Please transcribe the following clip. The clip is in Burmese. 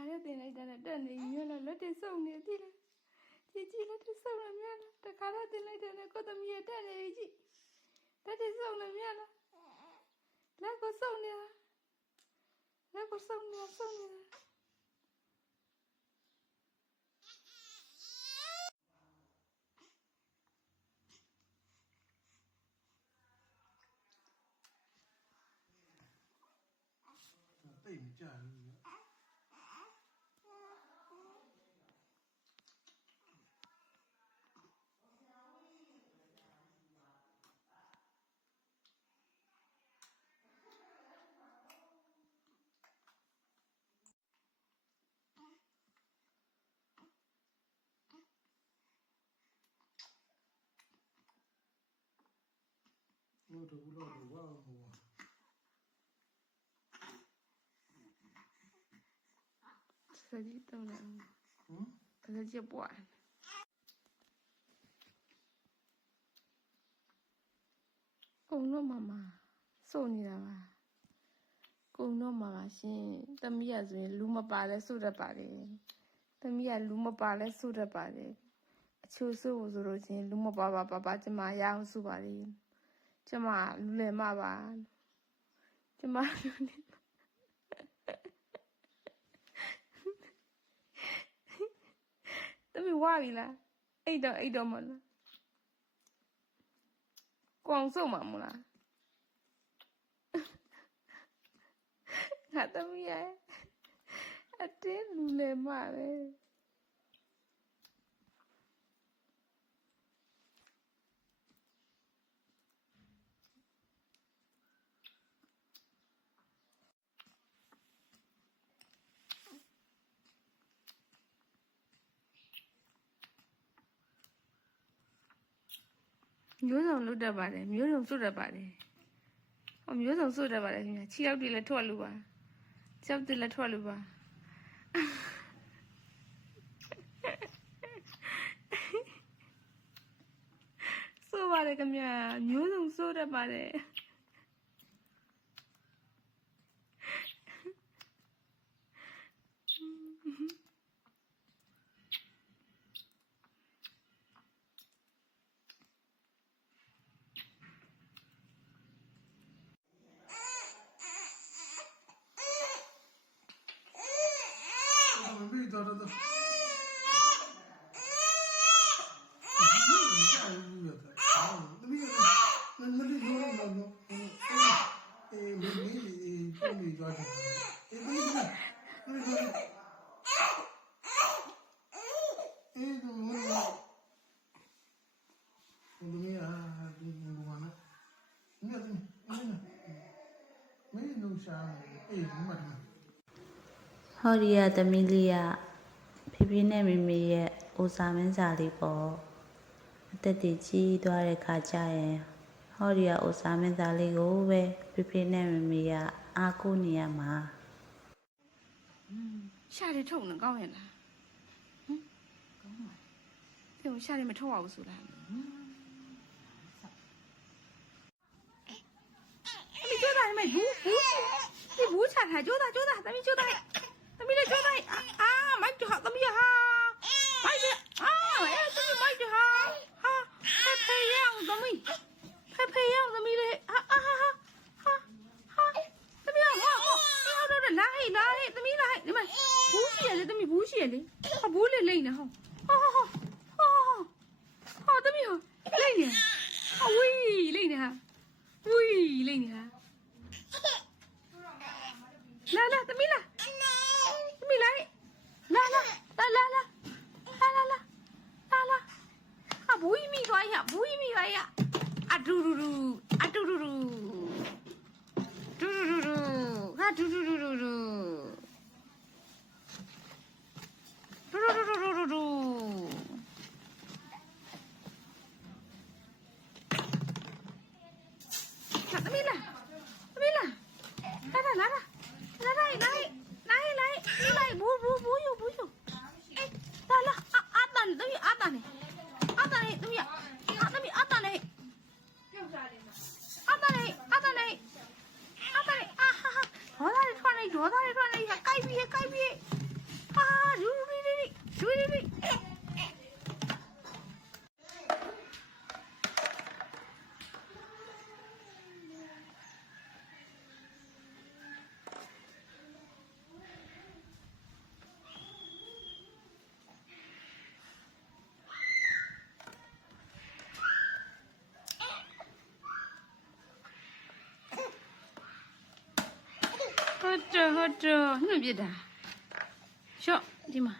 ခါရဲတင်လိုက်တဲ့တက်နေမြင်လားလက်တွေစုံနေသေးလားကြီးလက်တွေစုံနေမြင်လားတခါရဲတင်လိုက်တဲ့ကိုသမီးရဲ့တက်နေကြီးလက်တွေစုံနေမြင်လားလက်ကိုစုံနေတာလက်ကိုစုံနေတာတိတ်မကြဘူးလို့တော့ဘူးလို့ဝါမောစကြည့်တော့လည်းစကြည့်ပွားကုံတော့မမစုံနေတာပါကုံတော့မမရှင်တမီးရဆိုရင်လူမပါလဲစုတတ်ပါတယ်တမီးကလူမပါလဲစုတတ်ပါတယ်အချို့စုဆိုလို့ချင်းလူမပါပါကျမရအောင်စုပါလေကျမလူလယ်မပါကျမလူလယ်တမီးဝါပြီလားအိတ်တော့မလားကွန်စုံမှာမလားငါတမီးရဲ့အတင်းလူလယ်မပဲမျိုးစုံလွတ်တတ်ပါတယ်မျိုးစုံစွတ်တတ်ပါတယ်ဟောမျိုးစုံစွတ်တတ်ပါတယ်ခင်ဗျာခြေထောက်တွေလည်းထွက်လို့ပါကျောက်တွေလည်းထွက်လို့ပါဆိုပါတယ်ခင်ဗျာမျိုးစုံစွတ်တတ်ပါတယ်မိတော့တော့မမီးလို့အေးမီးပုံပြီးတော့အေးမီးအေးတော့မီးဒီဘာလဲမီးလုံးရှာအေးမတ်ဟောဒီယာသမီးလေးကဖေဖေနဲ့မေမေရဲ့အိုစာမင်းစာလေးပေါ့အသက်တည်ကြီးသွားတဲ့ခါကျရင်ဟောဒီယာအိုစာမင်းစာလေးကိုပဲဖေဖေနဲ့မေမေကအားကိုးနေရမှာရှာတွေထုတ်နေကောင်းရဲ့လားကောင်းပါဒီကိုရှာတွေမထုတ်ရဘူးဆိုလား你就在那你不拆开，就在，咱们就在，咱们来就在啊，买就好，咱们就好，买去啊，哎，咱们买就好，哈，培养咱们，培养咱们的，哈，咱们要我，你要到这来，咱们来，你们不学的，咱们不学的，他不来累呢哈，好，咱们要累呢，啊喂累呢哈，喂累呢哈。来，咱们来，啊，不一米多呀，啊，嘟嘟嘟，啊，嘟嘟嘟，啊，嘟嘟嘟，咱们来，来，不用，哎，来，阿蛋，等于阿蛋嘞，等于阿蛋嘞，啊哈哈，我那里穿了一下，改变， ဒူရီရီဒူရီရီဟုတ်တယ်နှုတ်ပြတာရှော့ဒီမှာ